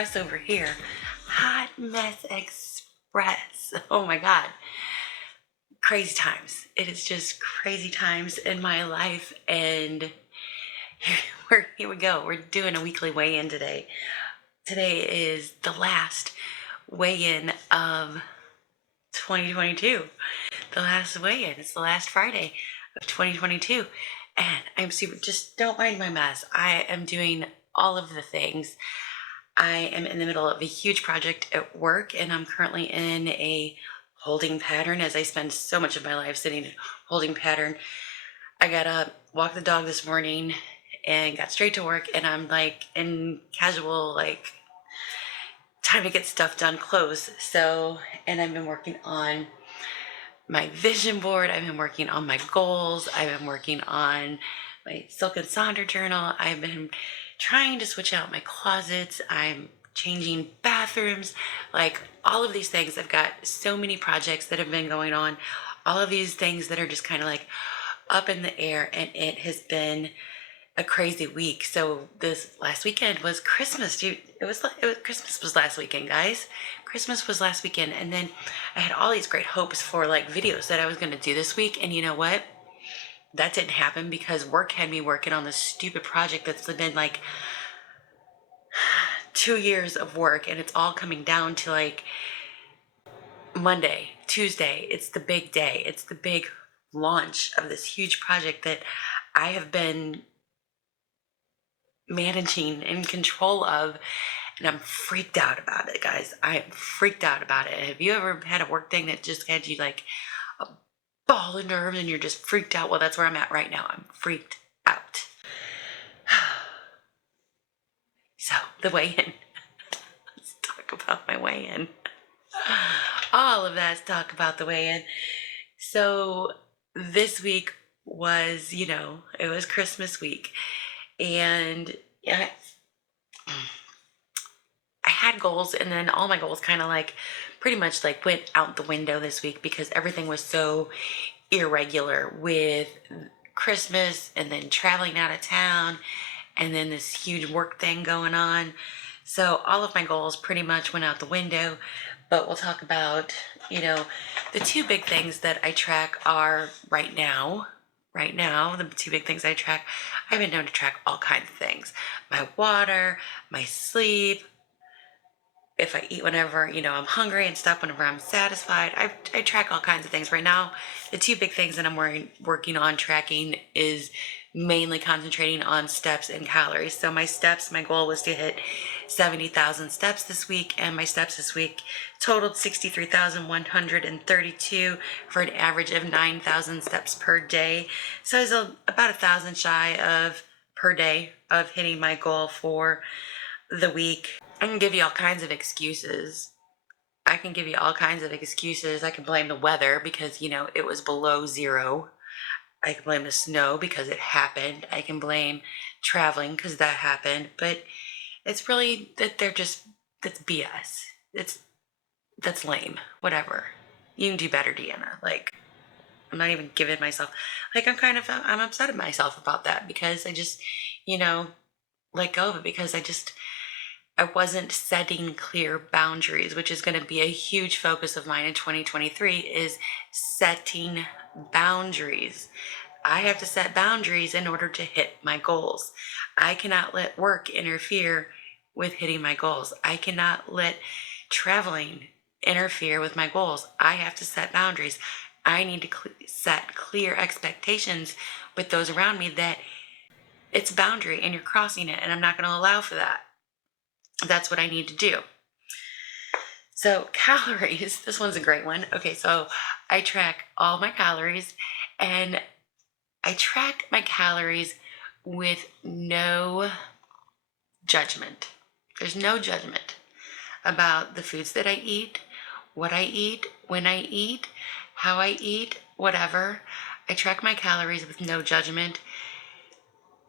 Express over here. Hot Mess Express. Oh my God. Crazy times. It is just crazy times in my life. And here we go. We're doing a weekly weigh-in today. Today is the last weigh-in of 2022. The last weigh-in. It's the last Friday of 2022. And I'm just don't mind my mess. I am doing all of the things. I am in the middle of a huge project at work, and I'm currently in a holding pattern as I spend so much of my life sitting in holding pattern. I got up, walked the dog this morning, and got straight to work, and I'm like in casual, like, time to get stuff done close. And I've been working on my vision board. I've been working on my goals. I've been working on my Silk and Sonder journal. I've been trying to switch out my closets. I'm changing bathrooms, like all of these things. I've got so many projects that have been going on, all of these things that are just kind of like up in the air, and it has been a crazy week. So this last weekend was Christmas, dude. Christmas was last weekend, guys. Christmas was last weekend, and then I had all these great hopes for like videos that I was going to do this week, and you know what? That didn't happen because work had me working on this stupid project that's been like 2 years of work, and it's all coming down to like Monday, Tuesday. It's the big day. It's the big launch of this huge project that I have been managing in control of, and I'm freaked out about it, guys. I am freaked out about it. Have you ever had a work thing that just had you like a ball of nerves and you're just freaked out? Well, that's where I'm at right now. I'm freaked out. So the weigh-in. Let's talk about my weigh-in. All of that's talk about the weigh-in. So this week was, it was Christmas week, and I had goals, and then all my goals kind of like pretty much like went out the window this week because everything was so irregular with Christmas and then traveling out of town and then this huge work thing going on. So all of my goals pretty much went out the window. But we'll talk about, the two big things that I track are right now, the two big things I track. I've been known to track all kinds of things. My water, my sleep, if I eat whenever, I'm hungry, and stop whenever I'm satisfied. I track all kinds of things. Right now, the two big things that I'm working on tracking is mainly concentrating on steps and calories. So my goal was to hit 70,000 steps this week, and my steps this week totaled 63,132 for an average of 9,000 steps per day. So I was about 1,000 shy of per day of hitting my goal for the week. I can give you all kinds of excuses. I can blame the weather because, it was below zero. I can blame the snow because it happened. I can blame traveling because that happened. But it's really that that's BS. That's lame. Whatever. You can do better, Deanna. Like, I'm not even giving myself, like, I'm upset at myself about that because I just, let go of it because I wasn't setting clear boundaries, which is going to be a huge focus of mine in 2023, is setting boundaries. I have to set boundaries in order to hit my goals. I cannot let work interfere with hitting my goals. I cannot let traveling interfere with my goals. I have to set boundaries. I need to set clear expectations with those around me that it's a boundary and you're crossing it, and I'm not going to allow for that. That's what I need to do. So calories, this one's a great one. Okay, so I track all my calories, and I track my calories with no judgment. There's no judgment about the foods that I eat, what I eat, when I eat, how I eat, whatever. I track my calories with no judgment.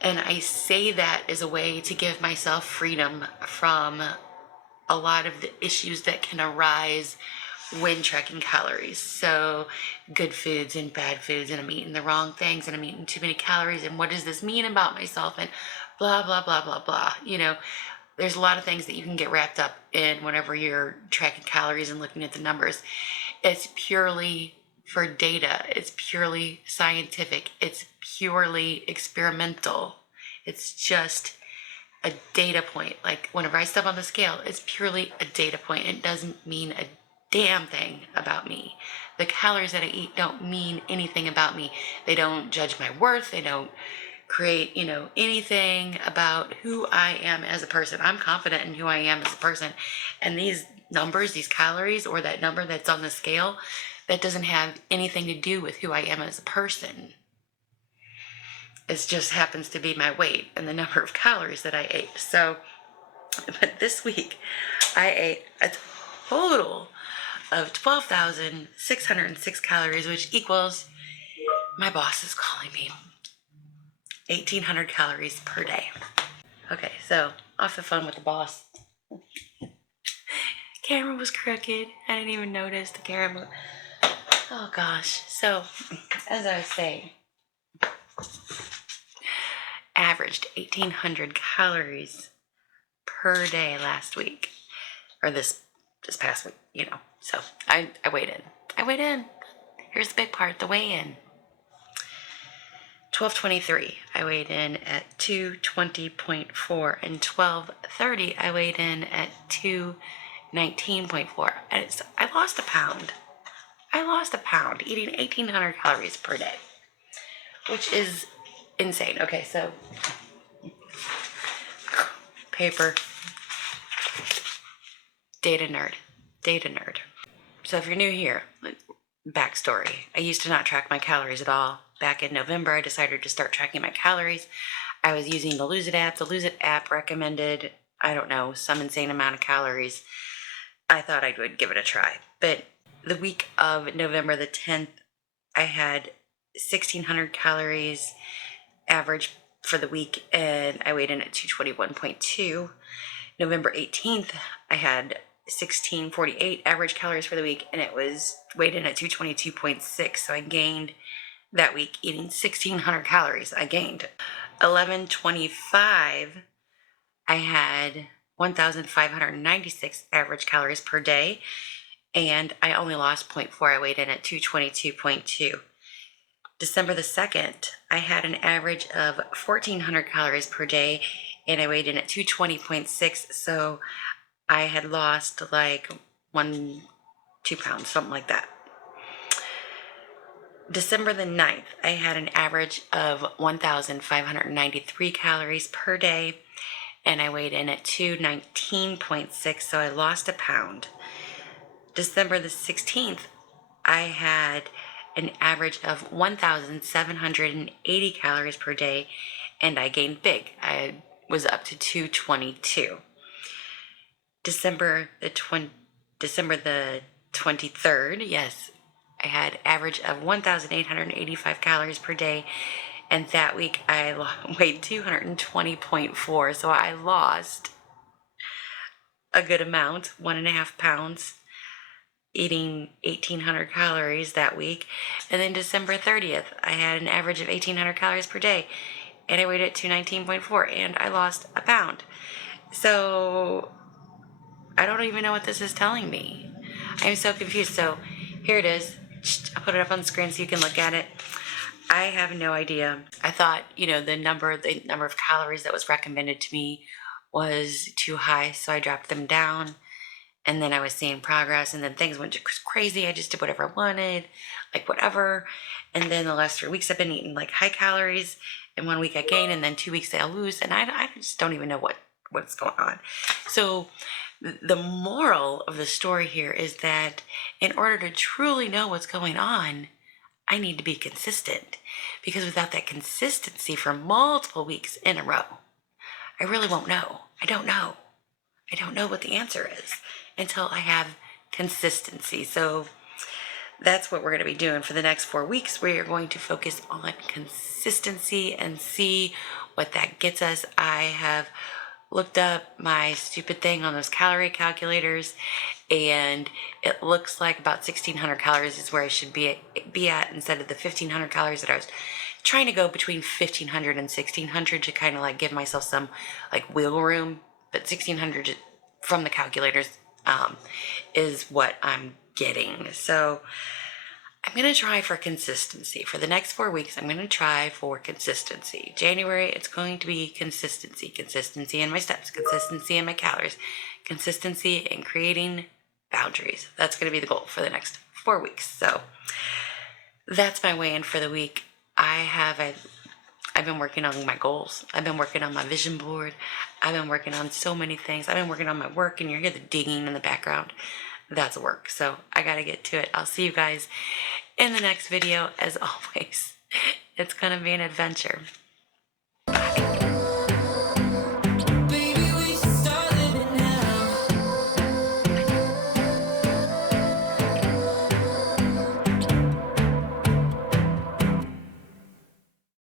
And I say that as a way to give myself freedom from a lot of the issues that can arise when tracking calories. So good foods and bad foods, and I'm eating the wrong things, and I'm eating too many calories, and what does this mean about myself, and blah, blah, blah, blah, blah. there's a lot of things that you can get wrapped up in whenever you're tracking calories and looking at the numbers. It's purely for data. It's purely scientific. It's purely experimental. It's just a data point. Like whenever I step on the scale, it's purely a data point. It doesn't mean a damn thing about me. The calories that I eat don't mean anything about me. They don't judge my worth. They don't create, anything about who I am as a person. I'm confident in who I am as a person. And these numbers, these calories, or that number that's on the scale, that doesn't have anything to do with who I am as a person. It just happens to be my weight and the number of calories that I ate. So, but this week, I ate a total of 12,606 calories, which equals, my boss is calling me, 1,800 calories per day. Okay, so off the phone with the boss. Camera was crooked. I didn't even notice the camera. Oh gosh. So, as I was saying, averaged 1,800 calories per day last week, or this past week, So I weighed in. Here's the big part, the weigh-in. 12:23, I weighed in at 220.4, and 12:30, I weighed in at 219.4, and I lost a pound. Eating 1,800 calories per day, which is insane. Okay, so paper, data nerd. So if you're new here, backstory. I used to not track my calories at all. Back in November, I decided to start tracking my calories. I was using the Lose It app. The Lose It app recommended, I don't know, some insane amount of calories. I thought I would give it a try. But the week of November the 10th, I had 1,600 calories average for the week, and I weighed in at 221.2. November 18th, I had 1,648 average calories for the week, and it was weighed in at 222.6. So I gained that week eating 1,600 calories. I gained 11/25. I had 1,596 average calories per day, and I only lost 0.4. I weighed in at 222.2. December the 2nd, I had an average of 1,400 calories per day, and I weighed in at 220.6. So I had lost like 2 pounds, something like that. December the 9th, I had an average of 1,593 calories per day, and I weighed in at 219.6, so I lost a pound. December the 16th, I had an average of 1,780 calories per day, and I gained big. I was up to 222. December the 23rd, yes, I had average of 1,885 calories per day, and that week I weighed 220.4, so I lost a good amount, 1.5 pounds, eating 1,800 calories that week. And then December 30th, I had an average of 1,800 calories per day, and I weighed at 219.4, and I lost a pound. So I don't even know what this is telling me. I'm so confused. So here it is. I'll put it up on the screen so you can look at it. I have no idea. I thought, the number of calories that was recommended to me was too high, so I dropped them down. And then I was seeing progress, and then things went crazy. I just did whatever I wanted, like whatever. And then the last 3 weeks I've been eating like high calories, and 1 week I gain, and then 2 weeks I'll lose, and I just don't even know what's going on. So the moral of the story here is that in order to truly know what's going on, I need to be consistent, because without that consistency for multiple weeks in a row, I really won't know. I don't know what the answer is until I have consistency. So that's what we're going to be doing for the next 4 weeks. We are going to focus on consistency and see what that gets us. I have looked up my stupid thing on those calorie calculators, and it looks like about 1,600 calories is where I should be at instead of the 1,500 calories that I was trying to go between 1,500 and 1,600 to kind of like give myself some like wiggle room but 1600 from the calculators is what I'm getting. So I'm going to try for consistency. For the next 4 weeks, I'm going to try for consistency. January, it's going to be consistency. Consistency in my steps, consistency in my calories, consistency in creating boundaries. That's going to be the goal for the next 4 weeks. So that's my weigh-in for the week. I've been working on my goals. I've been working on my vision board. I've been working on so many things. I've been working on my work, and you hear the digging in the background. That's work. So I got to get to it. I'll see you guys in the next video. As always, it's going to be an adventure.